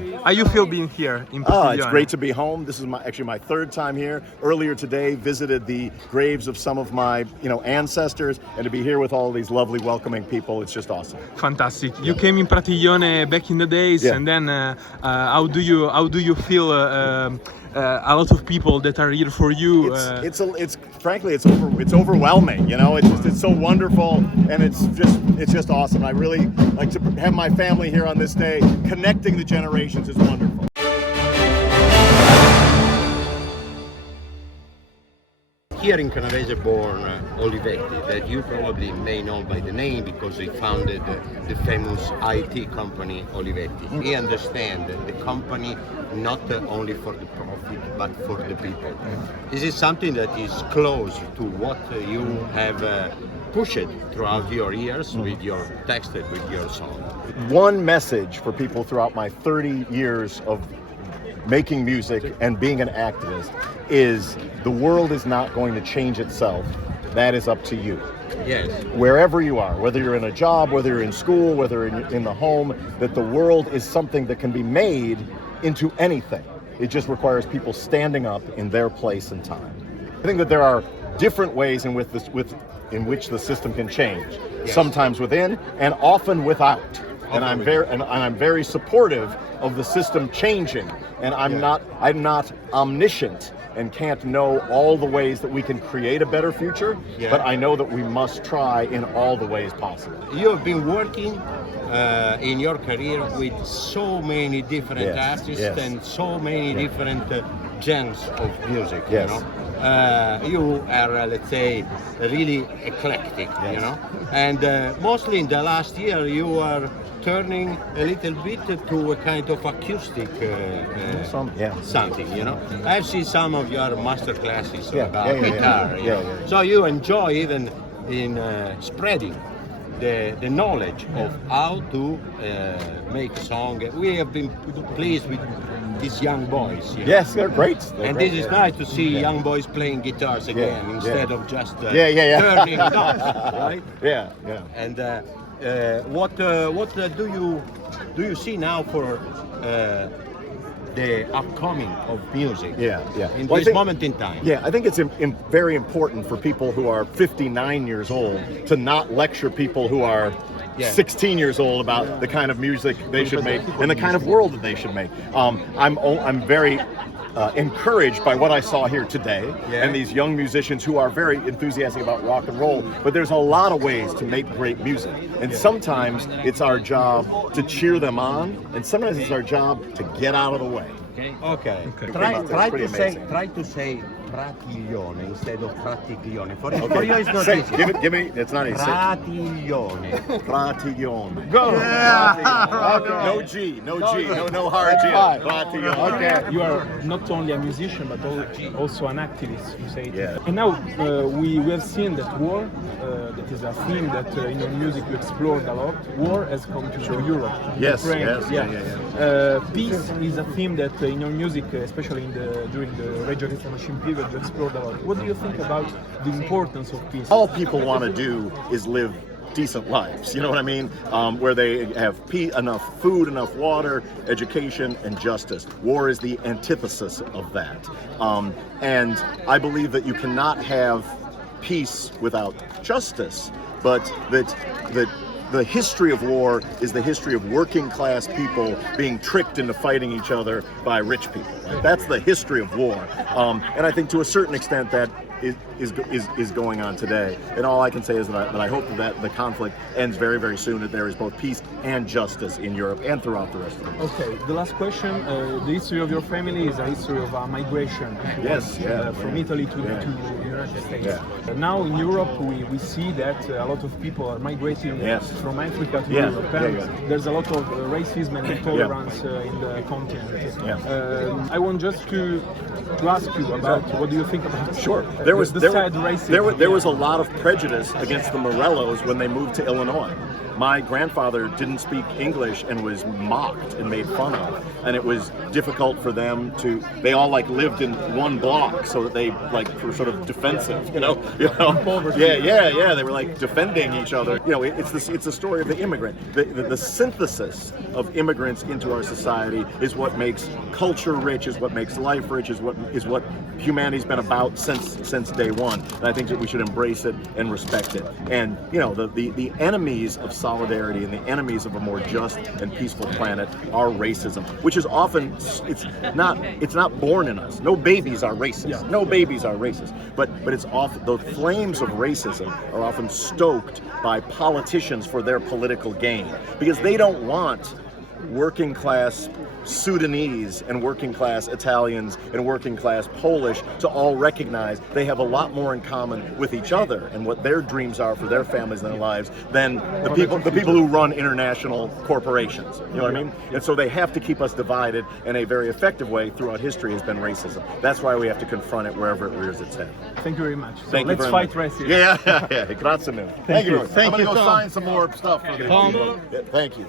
Morello. How you feel being here in Oh, Pratiglione? it's great to be home. This is actually my third time here. Earlier today, visited the graves of some of my, ancestors, and to be here with all these lovely, welcoming people, it's just awesome. Fantastic. You came in Pratiglione back in the days, Yeah. and then how do you feel? A lot of people that are here for you. It's frankly it's overwhelming. It's so wonderful, and it's just awesome. I really like to have my family here on this day. Connecting the generations is wonderful. Here in Canavese born Olivetti, that you probably may know by the name because he founded the famous IT company Olivetti. He understands the company not only for the profit but for the people. This is something that is close to what you have pushed throughout your years with your text, with your song. One message for people throughout my 30 years of making music and being an activist is the world is not going to change itself. That is up to you. Yes. Wherever you are, whether you're in a job, whether you're in school, whether in the home, that the world is something that can be made into anything. It just requires people standing up in their place and time. I think that there are different ways in which the system can change. Yes. Sometimes within and often without. And I'm very supportive of the system changing. And I'm not omniscient and can't know all the ways that we can create a better future, but I know that we must try in all the ways possible. You have been working in your career with so many different artists and so many different genres of music. Yes. You are, let's say, really eclectic. And mostly in the last year you are turning a little bit to a kind of acoustic something. I've seen some of your master classes about guitar. So you enjoy even in spreading the knowledge of how to make song. We have been pleased with these young boys. Yes, they're great. This is nice to see young boys playing guitars again instead of just turning knobs, right? Yeah. And what do you see now for the upcoming of music? In this moment in time. Yeah, I think it's very important for people who are 59 years old to not lecture people who are 16 years old about the kind of music they should make and the kind of world that they should make. I'm very encouraged by what I saw here today and these young musicians who are very enthusiastic about rock and roll, but there's a lot of ways to make great music, and sometimes it's our job to cheer them on, and sometimes it's our job to get out of the way. Okay. Try to say Pratiglione instead of Pratiglione. For you it's not easy. Give me. It's not easy. Pratiglione. Pratiglione. Go. No G. No hard G. Pratiglione. Okay. You are not only a musician but also an activist, you say. Yeah. And now we have seen that war, that is a theme that in your music you explored a lot. War has come to Europe. Yes. Ukraine. Yeah. Peace is a theme that in your music, especially during the Rage Against the Machine period, you explored a lot. What do you think about the importance of peace? All people want to do is live decent lives, you know what I mean? Where they have enough food, enough water, education, and justice. War is the antithesis of that. And I believe that you cannot have peace without justice, but that the history of war is the history of working class people being tricked into fighting each other by rich people. Right? That's the history of war. And I think to a certain extent that is going on today. And all I can say is that I hope that the conflict ends very, very soon, that there is both peace and justice in Europe and throughout the rest of the world. Okay, the last question. The history of your family is a history of migration. From Italy to the United States. Now in Europe we see that a lot of people are migrating from Africa to Europe. And there's a lot of racism and intolerance in the continent. I want just to ask you about what do you think about Sure. There was a lot of prejudice against the Morellos when they moved to Illinois. my grandfather didn't speak English and was mocked and made fun of, and it was difficult for them to. They all like lived in one block, so that they like were sort of defensive, you know. Yeah. They were like defending each other. You know, it's the story of the immigrant. The synthesis of immigrants into our society is what makes culture rich, is what makes life rich, is what humanity's been about since day one. And I think that we should embrace it and respect it. And you know, the enemies of solidarity and the enemies of a more just and peaceful planet are racism, which is often it's not born in us. No babies are racist. Yeah. No babies are racist. But it's often the flames of racism are often stoked by politicians for their political gain, because they don't want working class Sudanese and working class Italians and working class Polish to all recognize they have a lot more in common with each other and what their dreams are for their families and their lives than the people who run international corporations. You know what I mean? And so they have to keep us divided, and a very effective way throughout history has been racism. That's why we have to confront it wherever it rears its head. Thank you very much. So Thank you let's very fight much. racism. Yeah. Grazie mille. Thank you. you. I'm going to go sign some more stuff for the people. Yeah, thank you.